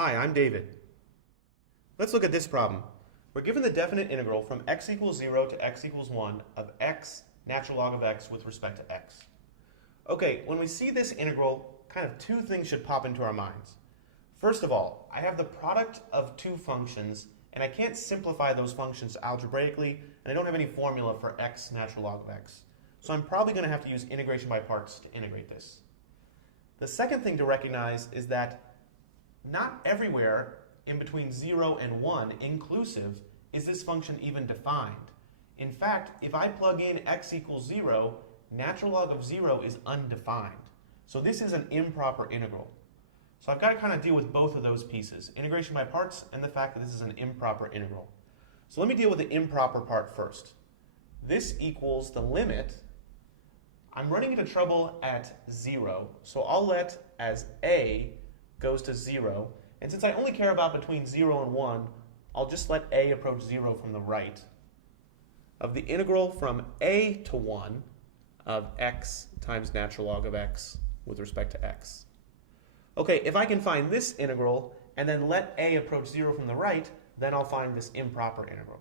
Hi, I'm David. Let's look at this problem. We're given the definite integral from x equals 0 to x equals 1 of x natural log of x with respect to x. Okay, when we see this integral, kind of two things should pop into our minds. First of all, I have the product of two functions, and I can't simplify those functions algebraically, and I don't have any formula for x natural log of x. So I'm probably going to have to use integration by parts to integrate this. The second thing to recognize is that not everywhere in between 0 and 1 inclusive is this function even defined. In fact, if I plug in x equals 0, natural log of 0 is undefined. So this is an improper integral. So I've got to kind of deal with both of those pieces, integration by parts and the fact that this is an improper integral. So let me deal with the improper part first. This equals the limit. I'm running into trouble at 0, so I'll let as a goes to 0. And since I only care about between 0 and 1, I'll just let a approach 0 from the right. Of the integral from a to 1 of x times natural log of x with respect to x. Okay, if I can find this integral and then let a approach 0 from the right, then I'll find this improper integral.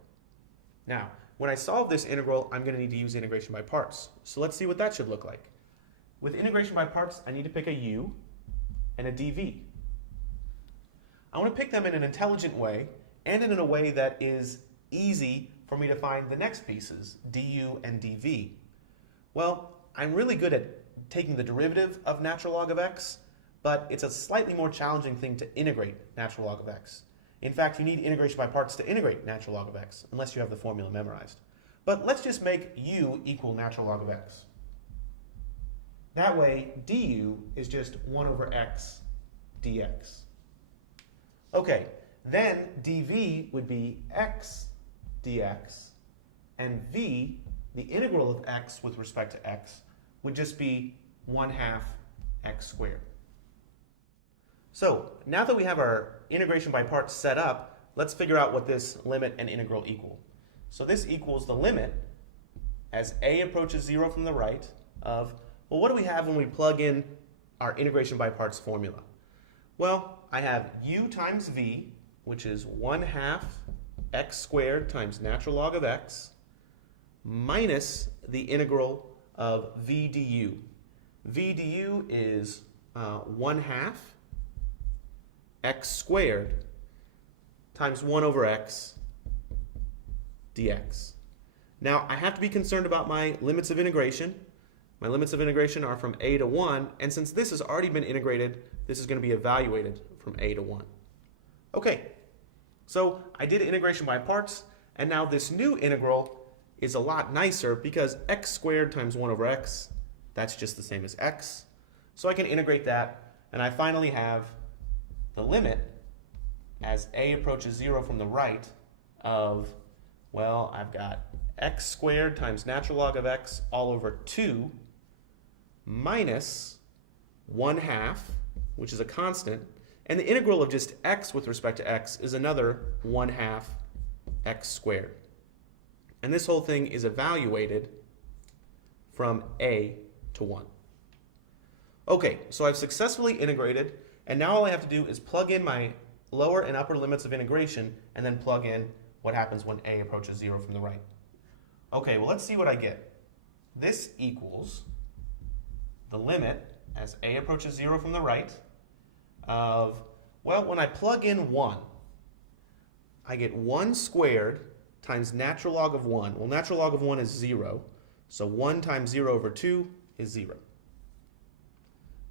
Now, when I solve this integral, I'm going to need to use integration by parts. So let's see what that should look like. With integration by parts, I need to pick a u and a dv. I want to pick them in an intelligent way and in a way that is easy for me to find the next pieces, du and dv. Well, I'm really good at taking the derivative of natural log of x, but it's a slightly more challenging thing to integrate natural log of x. In fact, you need integration by parts to integrate natural log of x, unless you have the formula memorized. But let's just make u equal natural log of x. That way, du is just 1 over x dx. Okay, then dv would be x dx, and v, the integral of x with respect to x, would just be 1/2 x squared. So now that we have our integration by parts set up, let's figure out what this limit and integral equal. So this equals the limit as a approaches 0 from the right of, well, what do we have when we plug in our integration by parts formula? Well, I have u times v, which is 1/2 x squared times natural log of x, minus the integral of v du. V du is 1/2 x squared times 1 over x dx. Now, I have to be concerned about my limits of integration. My limits of integration are from a to 1, and since this has already been integrated, this is going to be evaluated from a to 1. Okay, so I did integration by parts, and now this new integral is a lot nicer because x squared times 1 over x, that's just the same as x. So I can integrate that, and I finally have the limit as a approaches 0 from the right of, well, I've got x squared times natural log of x all over 2 minus 1/2, which is a constant, and the integral of just x with respect to x is another 1/2 x squared. And this whole thing is evaluated from a to 1. Okay, so I've successfully integrated, and now all I have to do is plug in my lower and upper limits of integration and then plug in what happens when a approaches 0 from the right. Okay, well, let's see what I get. This equals the limit as a approaches 0 from the right of, well, when I plug in 1, I get 1 squared times natural log of 1. Well, natural log of 1 is 0, so 1 times 0 over 2 is 0.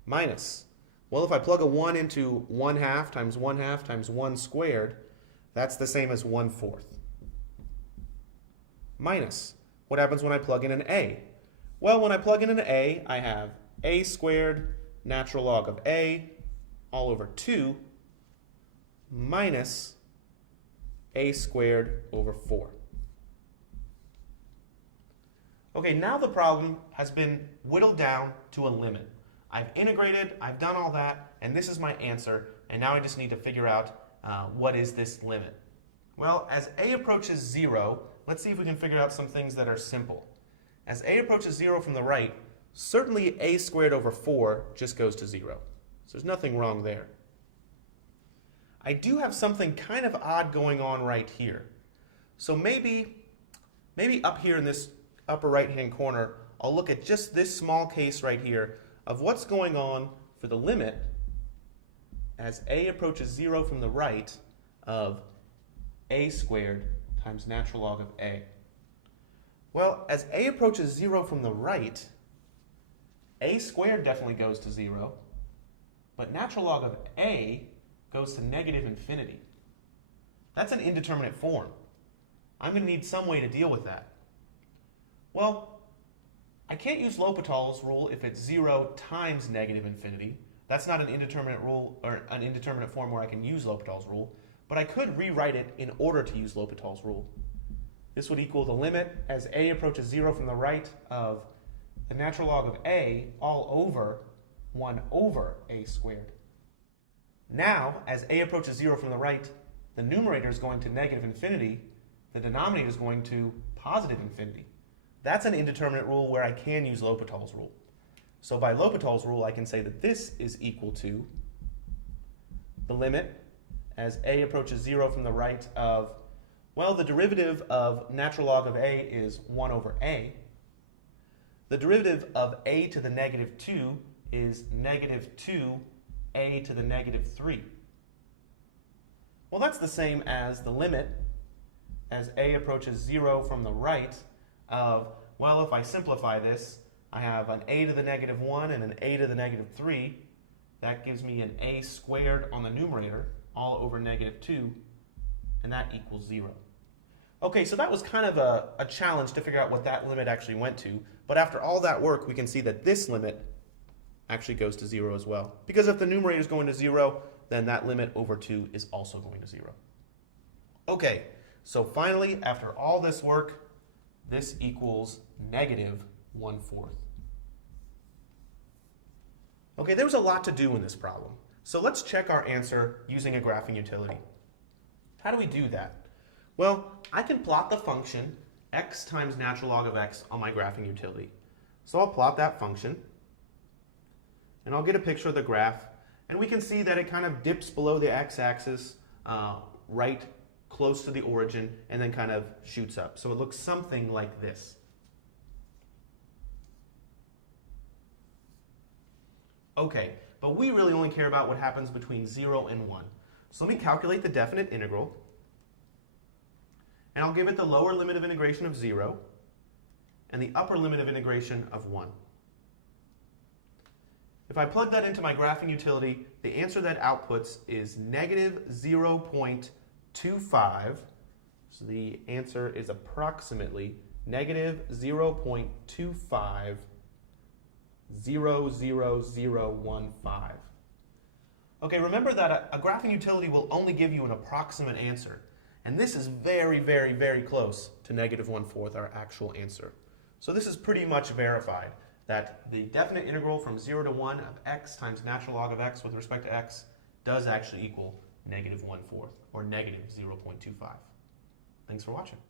Minus, well, if I plug a 1 into 1/2 times 1/2 times 1 squared, that's the same as 1/4. Minus, what happens when I plug in an a? Well, when I plug in an a, I have a squared natural log of a all over 2 minus a squared over 4. Okay, now the problem has been whittled down to a limit. I've integrated, I've done all that, and this is my answer, and now I just need to figure out what is this limit. Well, as a approaches 0, let's see if we can figure out some things that are simple. As a approaches 0 from the right, certainly a squared over 4 just goes to 0. So there's nothing wrong there. I do have something kind of odd going on right here. So maybe up here in this upper right-hand corner, I'll look at just this small case right here of what's going on for the limit as a approaches 0 from the right of a squared times natural log of a. Well, as a approaches 0 from the right, a squared definitely goes to 0, but natural log of a goes to negative infinity. That's an indeterminate form. I'm going to need some way to deal with that. Well, I can't use L'Hopital's rule if it's 0 times negative infinity. That's not an indeterminate rule or an indeterminate form where I can use L'Hopital's rule, but I could rewrite it in order to use L'Hopital's rule. This would equal the limit as a approaches 0 from the right of the natural log of a all over 1 over a squared. Now, as a approaches 0 from the right, the numerator is going to negative infinity, the denominator is going to positive infinity. That's an indeterminate rule where I can use L'Hopital's rule. So by L'Hopital's rule, I can say that this is equal to the limit as a approaches 0 from the right of, well, the derivative of natural log of a is 1 over a. The derivative of a to the negative 2 is negative 2a to the negative 3. Well, that's the same as the limit as a approaches 0 from the right of, well, if I simplify this, I have an a to the negative 1 and an a to the negative 3. That gives me an a squared on the numerator, all over negative 2, and that equals 0. Okay, so that was kind of a challenge to figure out what that limit actually went to, but after all that work, we can see that this limit actually goes to 0 as well. Because if the numerator is going to 0, then that limit over 2 is also going to 0. Okay, so finally, after all this work, this equals negative 1/4. Okay, there was a lot to do in this problem. So let's check our answer using a graphing utility. How do we do that? Well, I can plot the function x times natural log of x on my graphing utility. So I'll plot that function, and I'll get a picture of the graph, and we can see that it kind of dips below the x-axis right close to the origin, and then kind of shoots up. So it looks something like this. Okay, but we really only care about what happens between 0 and 1. So let me calculate the definite integral, and I'll give it the lower limit of integration of 0 and the upper limit of integration of 1. If I plug that into my graphing utility, the answer that outputs is negative 0.25. So the answer is approximately negative 0.25000015. Okay, remember that a graphing utility will only give you an approximate answer. And this is very, very, very close to negative 1/4, our actual answer. So this is pretty much verified that the definite integral from 0 to 1 of x times natural log of x with respect to x does actually equal negative 1/4, or negative 0.25. Thanks for watching.